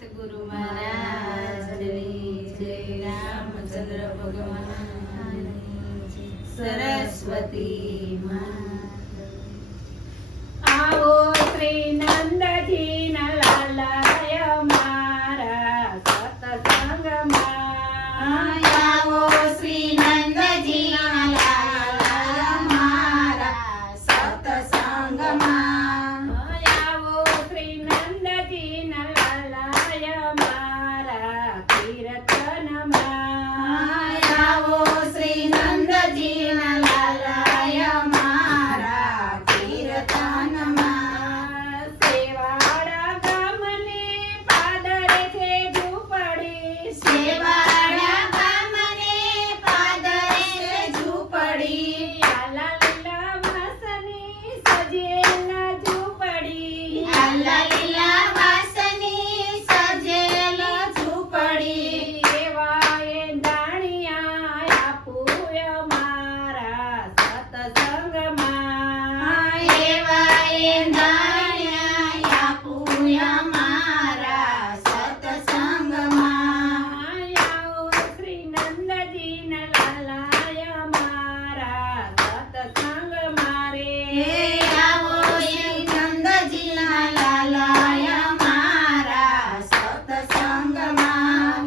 સતગુરુ મહારાજની જય. રામચંદ્ર ભગવાનની જય. સરસ્વતી આવો શ્રી નંદજી ના લાલાય મારા સત્સંગમાં. આવો શ્રી નંદજી ના લાલા મારા સત્સંગમાં. આવો શ્રી નંદજી ના લાલાય મારા કીર્તનમાં. આવો શ્રી નંદજી ના લાલાય મારા કીર્તનમાં. સેવાળા ગામને પાદરે છે ઝૂંપડી. સેવાળા ગામને પાદરે છે ઝૂંપડી. લાલા લીલા વાસની સજેલા ઝૂંપડી. આલા લીલા વાસની સજેલ ઝૂંપડી. એવા એ દાણિયા આપું અમારા સત્સંગમાં. એવા એ દાણિયા આપું અમારા સત્સંગમાં. આવો શ્રી નંદજીના લાલાય મારા સત્સંગ મારે. આવો શ્રી નંદજીના લાલાય મારા સત્સંગમાં.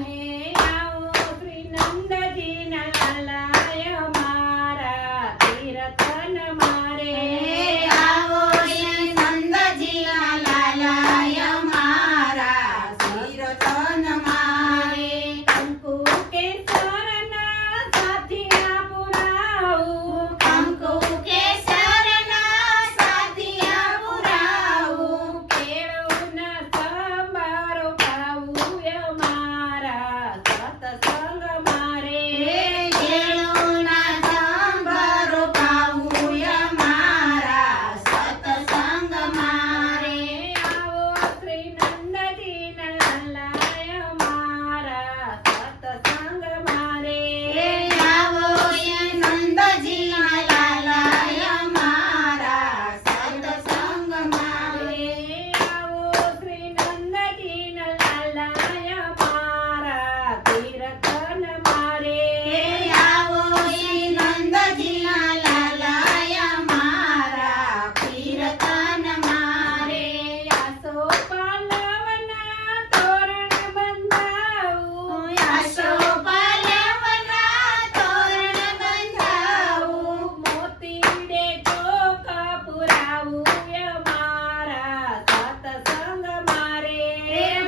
આવો શ્રી નંદજીના લાલાય મારા કીર્તન મારે. આવો શ્રી નંદજીના લાલાય મારા કીર્તન મારે. કંકુ કેસરના સાથિયા પુરાવું. કંકુ કેસરના સાથિયા પુરાવું. કેળવના સંભારો પાવું અમારા સત્સંગ મારે. કેળુના સંભારો પાવું અમારા સત્સંગ મારે. આવો શ્રી નંદજીના લાલાય મારા સત્સંગ મારે. આવો શ્રી નંદજીના લાલાય મારા સત્સંગ મારે. આવો શ્રી નંદજીના લાલાય મારા કીર્તન મારે. આવો શ્રી નંદજીના લાલાય મારા કીર્તન મારે. આસો પાલવના તોરણ બંધાવું. આસો પાલવના તોરણ બંધાવું. મોતીડે ચોક પુરાવું અમારા સત્સંગ મારે.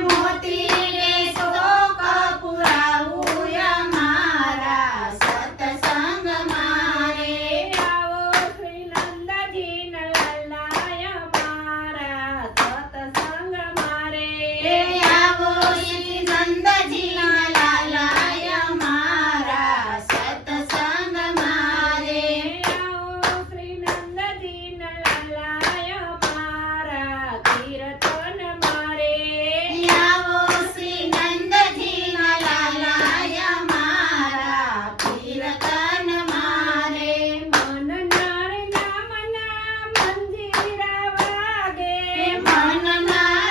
મોતીને ચોક પુરાવું અમારા સત્સંગ મારે. આવો શ્રી નંદજીના લાલાય મારા સત્સંગ મારે. આવો શ્રી નંદજીના લાલાય મારા સત્સંગ મારે. આવો શ્રી નંદજીના લાલાય મારા કીર્તન મારે. આવો શ્રી નંદજીના લાલાય મારા કીર્તન મારે. મન નારના મના મંજીરા વાગે. મનમાં નમના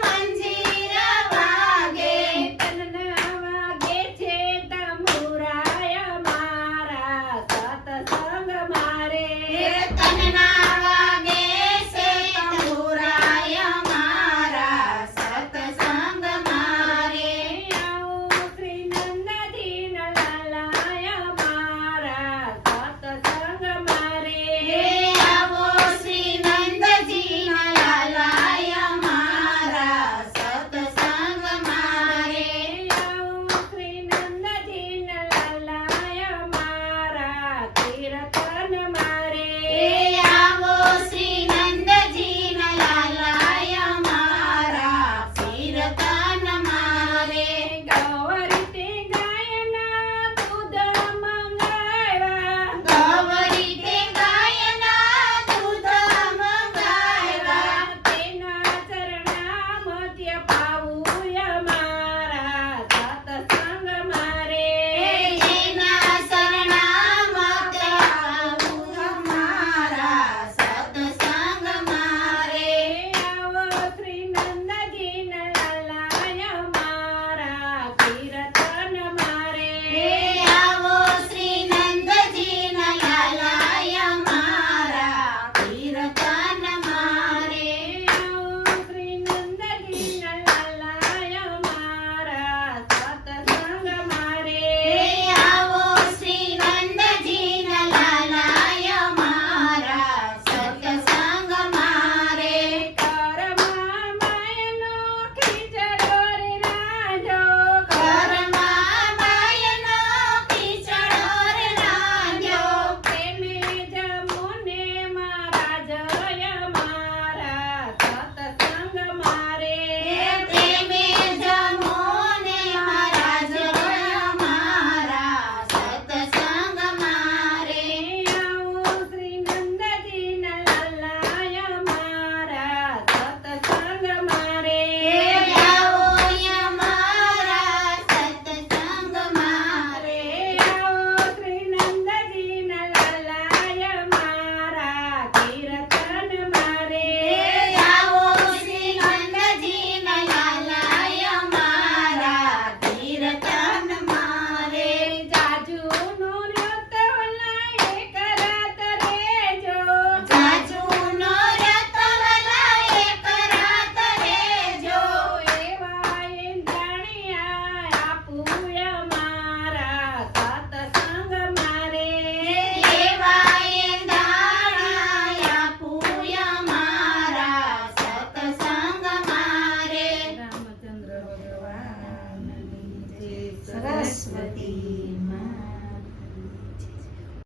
મંજીર વાગે. તનના વાગે છે તંબુરાય મારા સત્સંગ મારે. તનના વાગે છે તંબુરાય મારા સત્સંગ મારે. આવો શ્રી નંદજીના લાલાય મારા સત્સંગ મારે. આવો શ્રી નંદજીના લાલાય મારા સત્સંગ મારે. આવો શ્રી નંદજીના લાલાય મારા કીર્તન મારે. આવો શ્રી નંદજીના લાલાય મારા કીર્તન મારે. ગૌરીતે ગાયના દૂધ મંગાવ્યા. ગૌરીતે ગાયના દૂધ મંગાવ્યા. તેના ચરણા મધ્ય